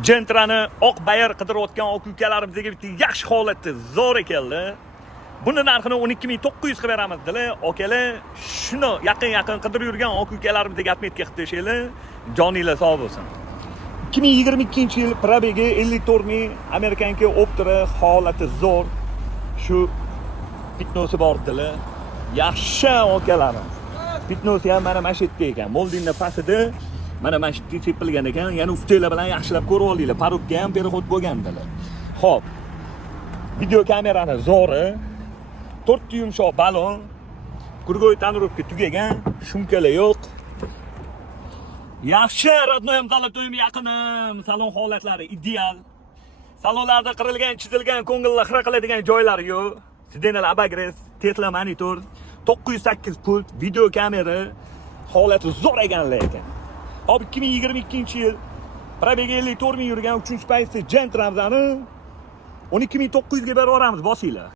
Gentrani oq bayir qidirayotgan oq ukalarimizga bitta yaxshi holatda zo'r ekanlar. Buni narxini 12900 qilib beramiz dedilar. Okalar, shuni yaqin qidirib yurgan oq ukalarimizga atmetga qilib tashinglar. Joninglar sog' bo'lsin. 2022-yil probegi 54 ming, Amerikanka Optra holati zo'r. Shu fitnosi bor dedilar. Yaxshi okalarimiz. Fitnosi ham mana shu yerda ekan. Moldingning pastida mana shu yerda tepilgan ekan. Yana uftelar bilan yaxshilab ko'rib olinglar. Parukka ham perexod bo'lgandilar. Xo'p. Video kamerani zo'ri, 4 yumshoq balon, kurgoy tonirovka tugagan, shumkalar yo'q. Yaxshi родной zalatoyim yaqinim, salon holatlari ideal. Salonlarda qirilgan, chizilgan, ko'ngilni xira qiladigan joylari yo'q. Sidenal abagres, Tesla monitor, 908 pult, video kamera, holati zo'r ekan. Hop 2022-yil probegi 54 ming yurgan 3-paysli Gentra'ni 12900 ga berib yuboramiz, bosinglar.